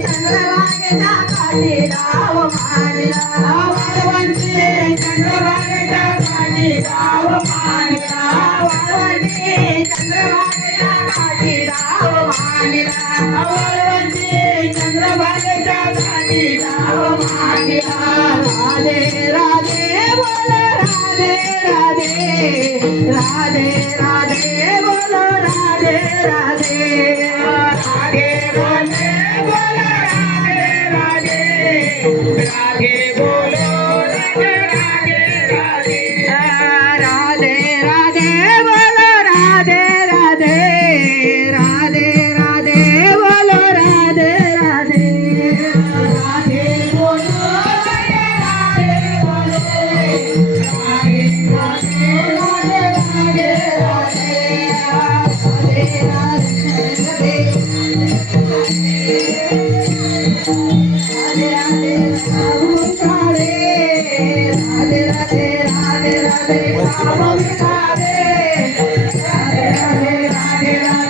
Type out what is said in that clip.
चंद्रभागेच्या काठी गाव मांडला वाळवंटी चंद्रभागेच्या काठी गाव मांडला वाळवंटी चंद्रभागेच्या काठी गाव मांडला वाळवंटी चंद्रभागेच्या काठी गाव मांडला राधे राधे बोल राधे राधे राधे राधे बोल राधे राधे राधे बोले बोल राधे राधे राधे बोलो राधे राधे राधे राधे राधे बोलो राधे राधे राधे राधे बोलो राधे राधे राधे बोलो राधे राधे बोलो राधे राधे बोलो राधे राधे राधे राधे